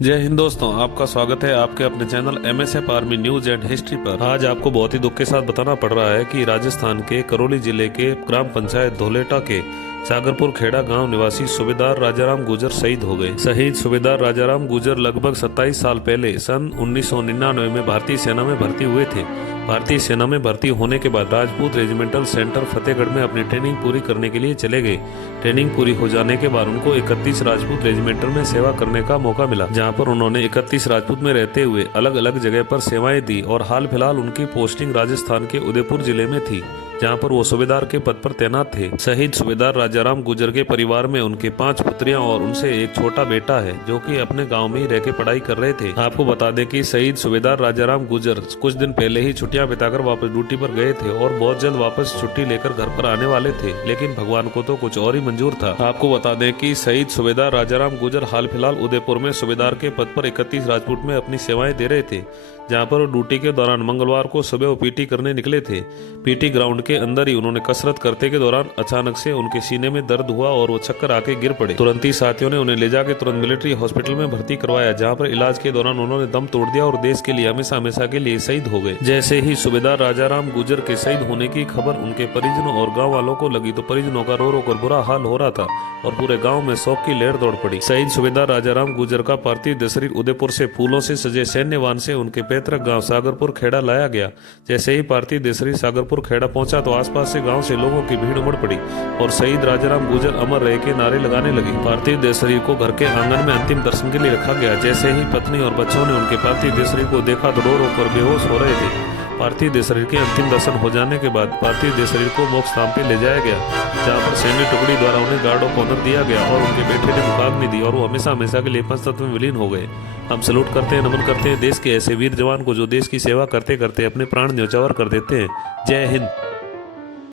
जय हिंद दोस्तों, आपका स्वागत है आपके अपने channel MSF army news and history पर। आज आपको बहुत ही दुख के साथ बताना पड़ रहा है कि राजस्थान के करौली जिले के ग्राम पंचायत धोलेटा के सागरपुर खेड़ा गांव निवासी सूबेदार राजाराम गुजर शहीद हो गए। शहीद सूबेदार राजाराम गुजर लगभग 27 साल पहले सन 1999 में भारतीय सेना में भर्ती हुए थे। भारतीय सेना में भर्ती होने के बाद राजपूत रेजिमेंटल सेंटर फतेहगढ़ में अपनी ट्रेनिंग पूरी करने के लिए चले गए। ट्रेनिंग पूरी हो जाने के बाद उनको 31 राजपूत रेजिमेंटल में सेवा करने का मौका मिला, जहां पर उन्होंने 31 राजपूत में रहते हुए अलग अलग जगह पर सेवाएं दी और हाल फिलहाल उनकी पोस्टिंग राजस्थान के उदयपुर जिले में थी, जहां पर वो सूबेदार के पद पर तैनात थे। शहीद सूबेदार राजाराम गुजर के परिवार में उनके 5 पुत्रियां और उनसे एक छोटा बेटा है, जो कि अपने गांव में ही रह के पढ़ाई कर रहे थे। आपको बता दें कि शहीद सूबेदार राजाराम गुजर कुछ दिन पहले ही छुट्टियां बिताकर वापस ड्यूटी पर गए थे और बहुत जल्द वापस छुट्टी लेकर घर पर आने वाले थे, लेकिन भगवान को तो कुछ और ही मंजूर था। आपको बता दें कि शहीद सूबेदार राजाराम गुजर हाल फिलहाल उदयपुर में सूबेदार के पद पर 31 राजपूत में अपनी सेवाएं दे रहे थे, जहां पर वो ड्यूटी के दौरान मंगलवार को सुबह वो पीटी करने निकले थे। पीटी ग्राउंड के अंदर ही उन्होंने कसरत करते के दौरान अचानक से उनके सीने में दर्द हुआ और वो चक्कर आके गिर पड़े। तुरंत ही साथियों ने उन्हें ले जाके तुरंत मिलिट्री हॉस्पिटल में भर्ती करवाया, जहां पर इलाज के दौरान उन्होंने दम तोड़ दिया और देश के लिए हमेशा हमेशा के लिए शहीद हो गए। जैसे ही सूबेदार राजाराम गुजर के शहीद होने की खबर उनके परिजनों और गाँव वालों को लगी तो परिजनों का रो रो कर बुरा हाल हो रहा था और पूरे गाँव में शोक की लहर दौड़ पड़ी। शहीद सूबेदार राजाराम गुजर का पार्थिव देह शरीर उदयपुर से फूलों से सजे सैन्य वाहन से उनके पैतृक गाँव सागरपुर खेड़ा लाया गया। जैसे ही पार्थिव देह शरीर सागरपुर खेड़ा पहुंचा तो आसपास से गांव से लोगों की भीड़ उमड़ पड़ी और शहीद राजाराम गुजर अमर रहे के नारे लगाने लगे। पार्थिव देह शरीर को घर के आंगन में अंतिम दर्शन के लिए रखा गया। जैसे ही पत्नी और बच्चों ने उनके पार्थिव देह शरीर को देखा तो रो रो कर बेहोश हो रहे थे। पार्थिव देह शरीर के अंतिम दर्शन हो जाने के बाद पार्थिव देह शरीर को मोक्ष धाम पे ले जाया गया, जहां पर सैन्य टुकड़ी द्वारा उन्हें गार्ड ऑफ ऑनर दिया गया और उनके बेटे ने मुखाग्नि दी और वो हमेशा हमेशा के लिए पंचतत्व में विलीन हो गए। हम सैल्यूट करते हैं, नमन करते हैं देश के ऐसे वीर जवान को जो देश की सेवा करते करते अपने प्राण न्यौछावर कर देते हैं। जय हिंद।